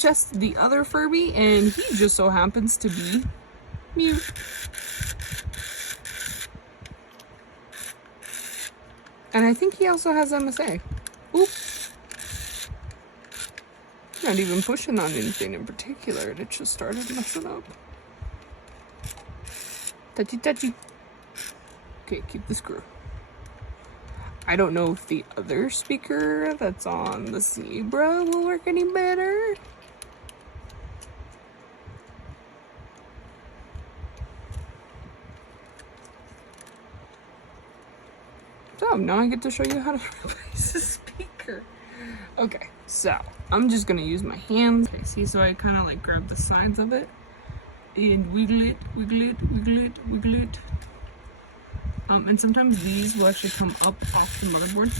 just the other Furby, and he just so happens to be mute. And I think he also has MSA. Oop. Not even pushing on anything in particular. It just started messing up. Touchy, touchy. Okay, keep the screw. I don't know if the other speaker that's on the zebra will work any better. So now I get to show you how to replace the speaker. Okay, so I'm just gonna use my hands. Okay, see, so I kind of like grab the sides of it and wiggle it, wiggle it, wiggle it, wiggle it. And sometimes these will actually come up off the motherboard.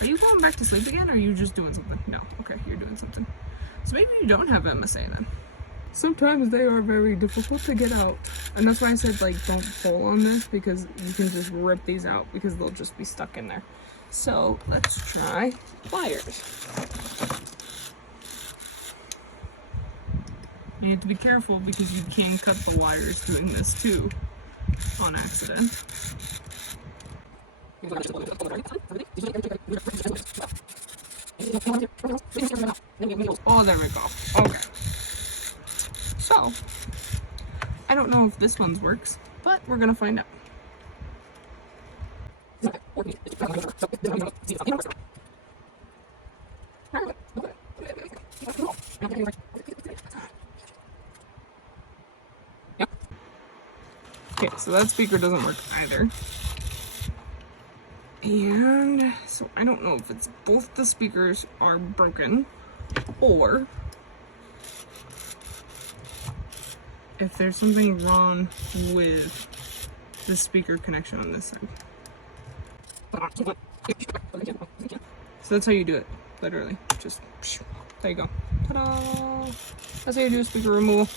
Are you going back to sleep again, or are you just doing something? No, okay, you're doing something. So maybe you don't have MSA then. Sometimes they are very difficult to get out. And that's why I said, like, don't pull on this, because you can just rip these out because they'll just be stuck in there. So let's try pliers. You have to be careful because you can cut the wires doing this too on accident. Oh, there we go. Okay. So, I don't know if this one works, but we're gonna find out. Okay, so that speaker doesn't work either. And so I don't know if it's both the speakers are broken or if there's something wrong with the speaker connection on this side. So that's how you do it, literally. Just, there you go. Ta-da! That's how you do a speaker removal.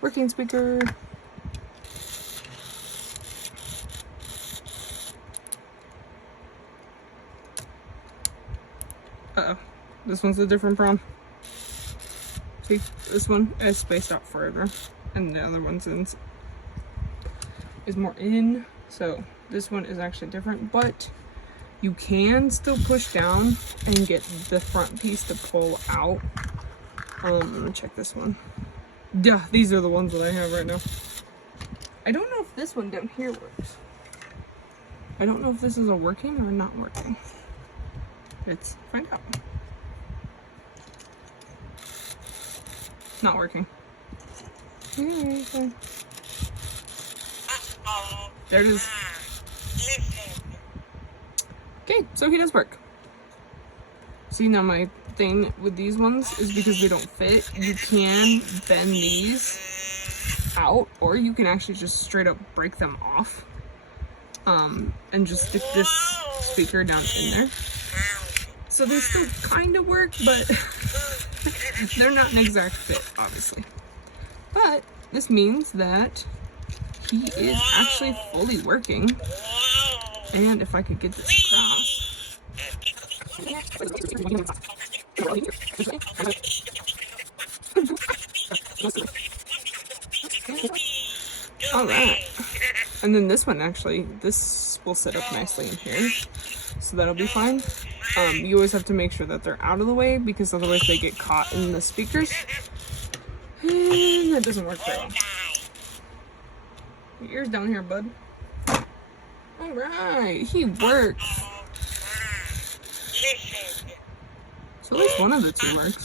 Working speaker. Uh-oh, this one's a different problem. See, this one is spaced out further, and the other one's is more in. So this one is actually different, but you can still push down and get the front piece to pull out. Let me check this one. Yeah, these are the ones that I have right now. I don't know if this one down here works. I don't know if this is a working or not working. Let's find out. Not working. Okay. There it is. Okay, so he does work. See, now my thing with these ones is because they don't fit, you can bend these out, or you can actually just straight up break them off. And just stick this speaker down in there. So they still kind of work, but they're not an exact fit, obviously. But this means that he is actually fully working. And if I could get this across. Alright. And then this one actually, this will sit up nicely in here. So that'll be fine. You always have to make sure that they're out of the way because otherwise they get caught in the speakers. And that doesn't work very well. Your ear's down here, bud. Alright, he works. So at least one of the two works.